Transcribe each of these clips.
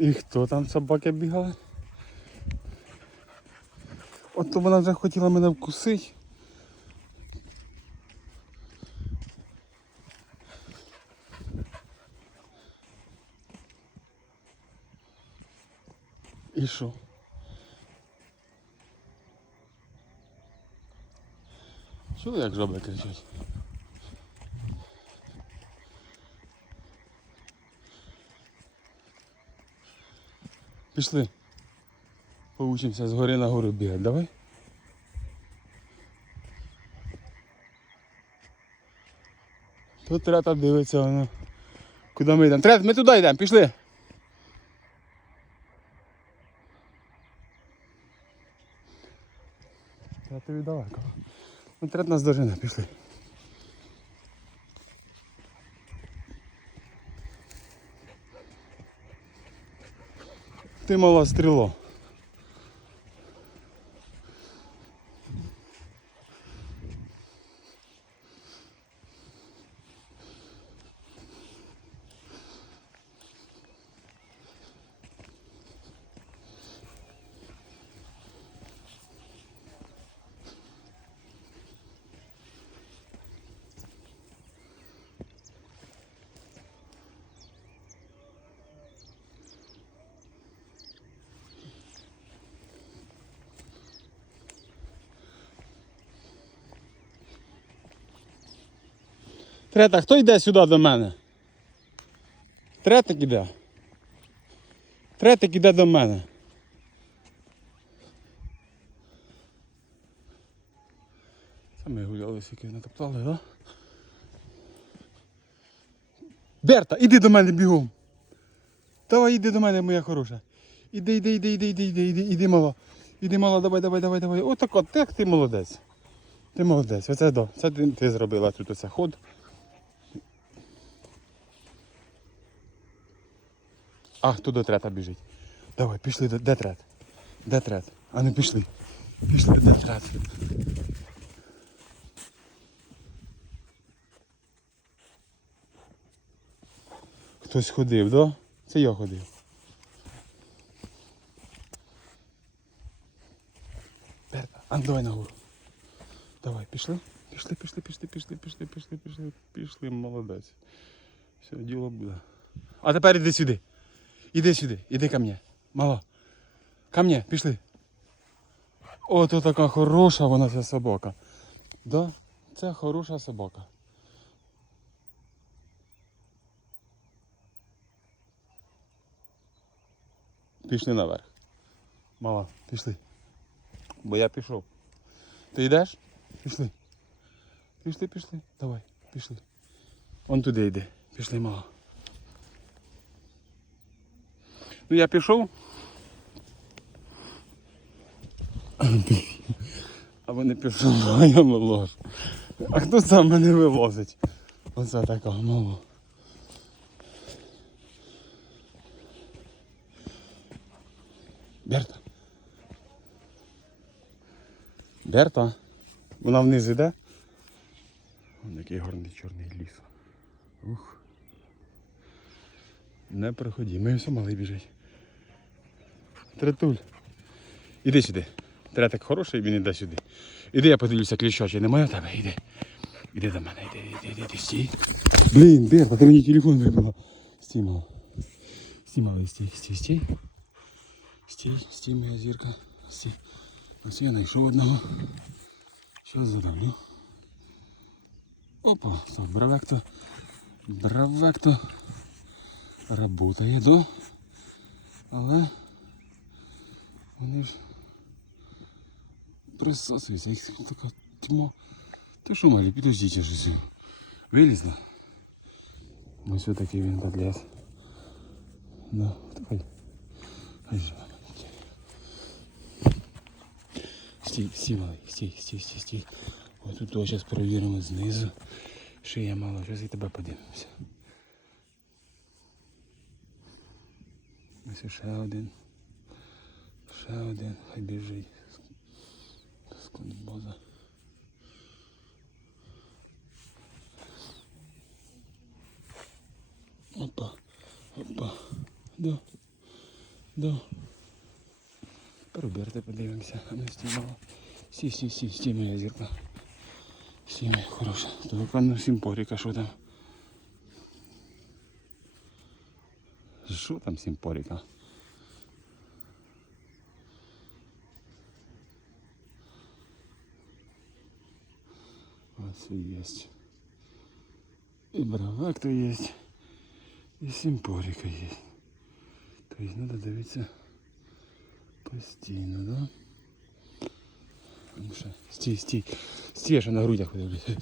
І хто там собаки бігали? От то вона вже хотіла мене вкусити. І що? Чули, як жаби кричать? Пішли. Поучимося з гори на гору бігати. Давай. Тут трета дивиться воно. Куди ми йдемо? Трет, ми туди йдемо, пішли. Я тобі далеко. Ну, трет нас дожене, пішли. Ти мала стріло. Трета, хто йде сюди до мене? Третик іде. Третик іде до мене. Це ми гуляли, скільки натоптали. Да? Берта, іди до мене бігом. Давай іди до мене, моя хороша. Іди, іди, іди, іди, іди, іди, іди, іди, мала. Іди, мала, давай, давай, давай, давай. Отак от, так ти молодець. Ти молодець. Оце до. Це ти, ти зробила тут оце ход. А, хто до трета біжить? Давай, пішли, до- де трет? Де трет? А ну пішли. Пішли, де трет? Хтось ходив, да? Це я ходив. Берта, а ну давай нагору. Давай, пішли? Пішли, пішли, пішли, пішли, пішли, пішли, пішли, пішли, молодець. Все, діло буде. А тепер іди сюди. Іди сюди, іди ко мне. Мала. Ко мне, пішли. О, то така хороша вона ця собака. Да? Це хороша собака. Пішли наверх. Мала, пішли. Бо я пішов. Ти йдеш? Пішли. Пішли, пішли. Давай, пішли. Он туди йди. Пішли, мала. Ну я пішов. А вони пішов, а я вилож. А хто сам мене вивозить? Оце така мова. Берта. Берта. Вона вниз іде. Вон який гарний чорний ліс. Ух. Не проході, ми все малий біжить. Третуль. Іди сюди. Третик хороший, він іде сюди. Іди, я подивлюся, кліщочий, немає у тебе, іди. Іди до мене, іди, іди, іди, іди, стій. Блін, Берта, ти мені телефон вибила. Стій, мала. Стій, малий, стій, стій, стій. Стій, стій, моя зірка. Стій. Ось я знайшов одного. Що задавлю. Опа, так, бравекто. Бравекто. Работає, да? Але вони ж присосуються, їх така тьма. Ти що, малі, підождіть я щось. Вилізла. Ось такий він подлез. Да, давай. Хай же. Стій, стій, малий, стій, стій, стій, стій. Ось тут зараз перевіримо знизу. Шия мало, зараз і тебе подивимося. Ось ще один. Ще один, хай біжить. Скунбоза. Опа, опа, да. Да. Роберта подивимося, а не стімала. Сі, сі, сі, сі, моя зірка. Сі, моя хороша. То певно сімпоріка, що там? Що там сімпоріка? Ось і є. І бравак то є, і симпорика є. Тобто треба дивитися постійно, да? Ну що, стій, стій. Стій, я ще на грудях подивлюся.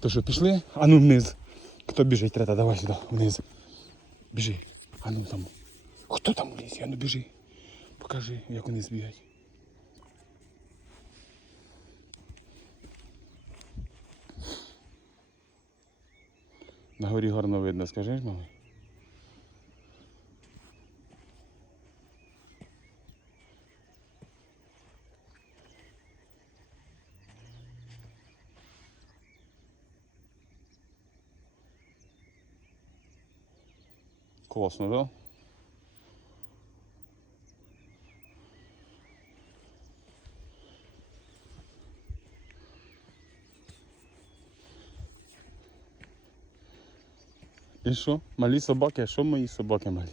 То що, пішли? А ну вниз. Хто біжить, треба, давай сюди, вниз. Біжи. А ну там. Хто там у лісі? А ну біжи. Покажи, як вони збігають. На горі гарно видно, скажи, мама? Класно, да? І що? Малі собаки, а що мої собаки малі?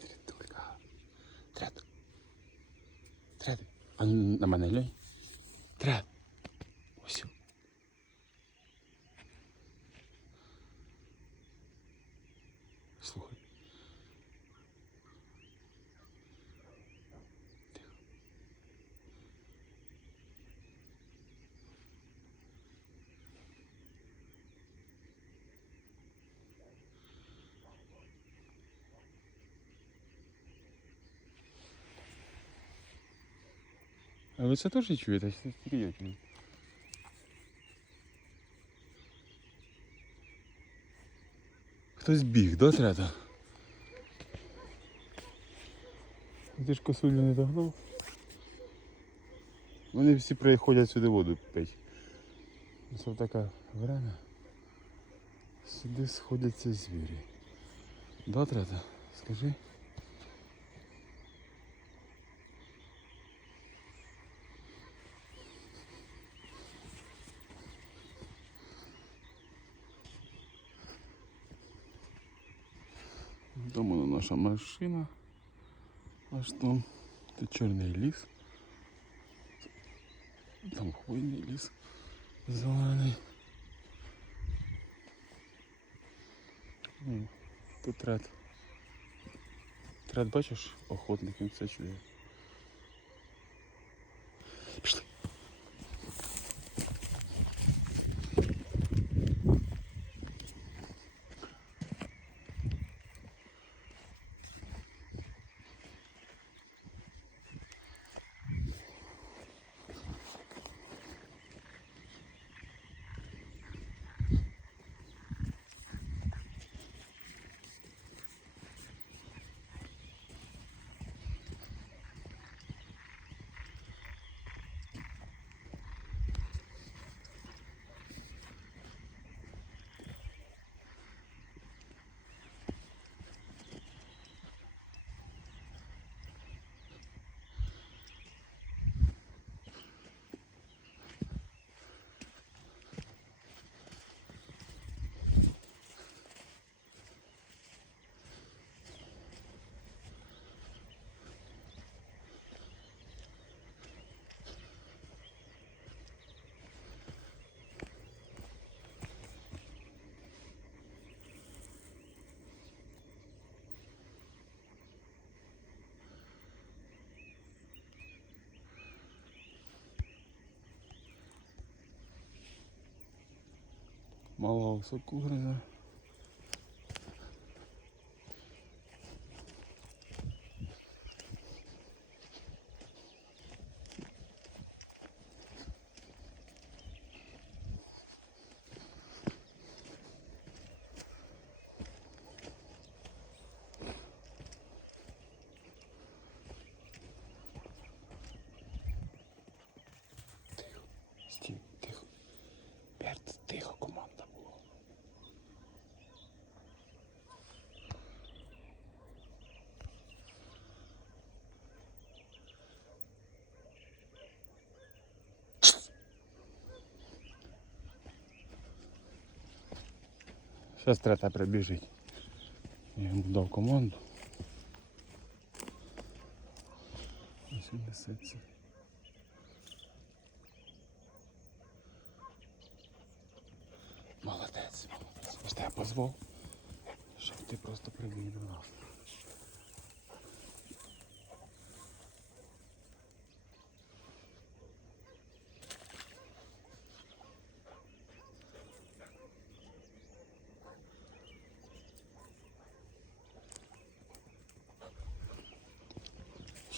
Трядулька. Тряд. Тряд. А ну, на мене глянь. А чуєте? Це тільки я чую. Хтось біг, да, треба? Ти ж косулю не догнав? Вони всі приходять сюди воду пити. Це таке время. Сюди сходяться звірі. Да, трета? Скажи. Там вона наша машина. Аж там. Це чорний ліс. Там хвойний ліс. Зелений. М, Тут трет. Трет, бачиш, охотник, він все чує. Пішли. малого сокурня. Тихо, Берт, тихо. Зараз трета прибіжить. Я йому дав команду. Ось він несеться. Молодець, молодець. Я позвав,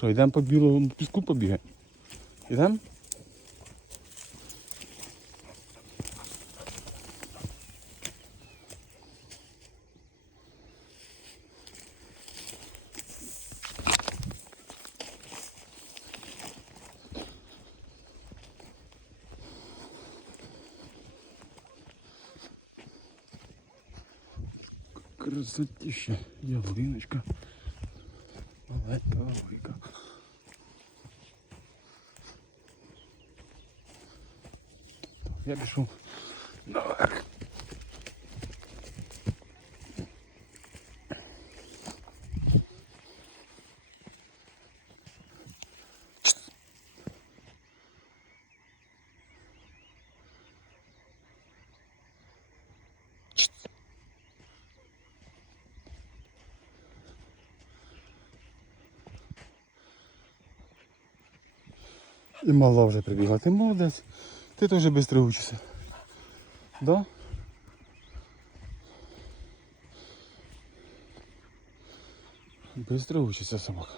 Що, йдемо по білому піску побігаємо? Йдемо? Красотища, ялиночка. Маленька велика. Я пішов наверх. І мала вже прибігла. Ти молодець. Ти теж швидко учишся. Да? Быстро учиться собака.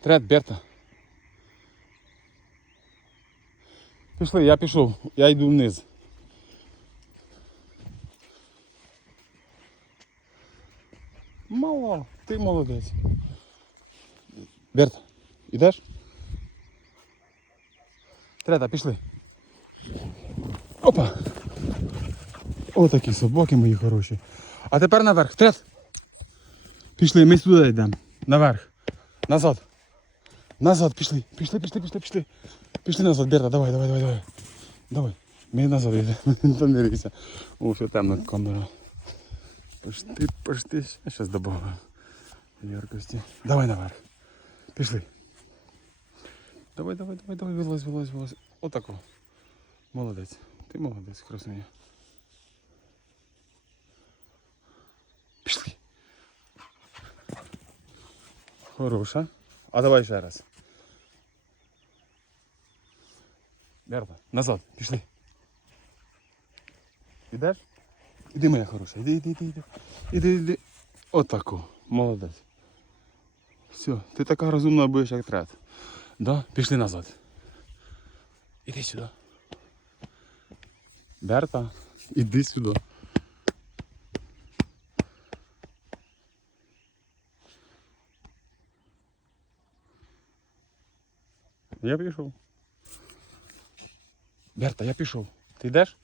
Трет, Берта. Пішли, я пішов, я йду вниз. Мало, ти молодець. Берта, ідеш? Трета, пішли. Опа! Отакі собаки мої хороші. А тепер наверх. Трет. Пішли, ми сюди йдемо. Наверх. Назад. Назад, пішли. Пішли, пішли, пішли, пішли. Пішли назад, Берта, давай, давай, давай, давай. Давай. Ми назад йдемо. О, все темно камера. Пошти, пошти. Я зараз добавлю яркості. Давай наверх. Пішли. Давай, давай, давай, давай, вилазь, вилазь, вилазь. Отако. Молодець. Ти молодець, красуня. Пішли. Хороша. А давай ще раз. Берта, назад, пішли. Ідеш? Іди, моя хороша, іди, іди, іди, іди. Іди, іди. Отако. Молодець. Все, ти така розумна будеш, як трет. Да? Пішли назад. Іди сюди. Берта, іди сюди. Я пішов. Берта, я пішов. Ти йдеш?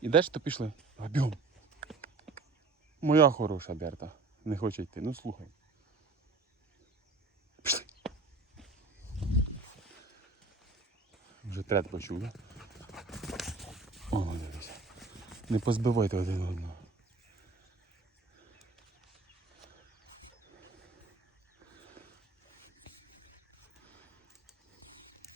Ідеш, то пішли. Давай, Бігом. Моя хороша Берта. Не хоче йти. Ну слухай. Пішли. Вже трет почув, да? О, дивись. Не позбивайте один одного.